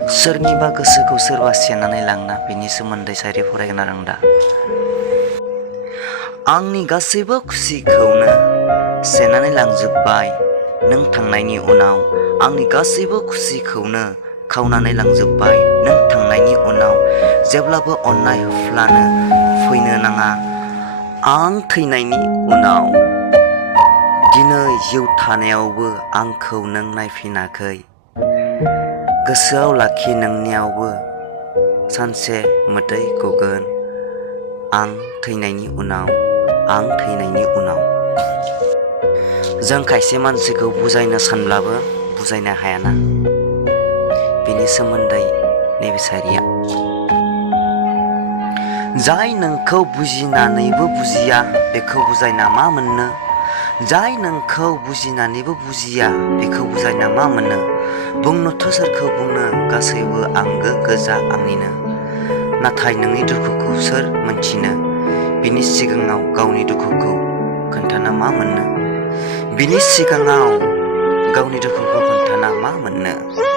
सोरनिबा गोसोखौ सोरबा सेनानै लांना बिनि सोमोन्दै सायरि फरायगोन आं दा। आंनि गासैबो खुसिखौनो सेनानै लांजोब्बाय नों थांनायनि उनाव। आंनि गासैबो खुसिखौनो खावनानै लांजोब्बाय नों थांनायनि उनाव। जेब्लाबो अननाय होफ्लानो फैनो नाङा आं थैनायनि उनाव। दिनै जिउ थानायावबो आंखौ नों नायफिनाखै। गोसोआव लाखि नोंनियावबो सानसे मोदै गगोन आं थैनायनि उनाव। आं थैनायनि उनाव। जों खायसे मानसिखौ बुजायनो सानब्लाबो बुजायनो हायाना। बेनि सोमोन्दै नैबे सायरिया। जाय नोंखौ बुजिनानैबो बुजिया बेखौ बुजायना मा मोननो। जाय नोंखौ बुजिनानैबो बुजिया बेखौ बुजायना मा मोननो। बुंनोथ' सोरखौ बुंनो गासैबो आंगो गोजा आंनिनो। नाथाय नोंनि दुखुखौ सोर मोनथिनो। बिनि सिगाङाव गावनि दुखुखौ खोन्थाना मा मोननो। बिनि सिगाङाव गावनि दुखुखौ खोन्थाना मा मोननो।